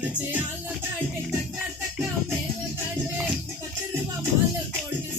வச்சு ஆள காட்டு தக்கா தக்கா மேல காட்டு 10 ரூபா மாலை போட்டு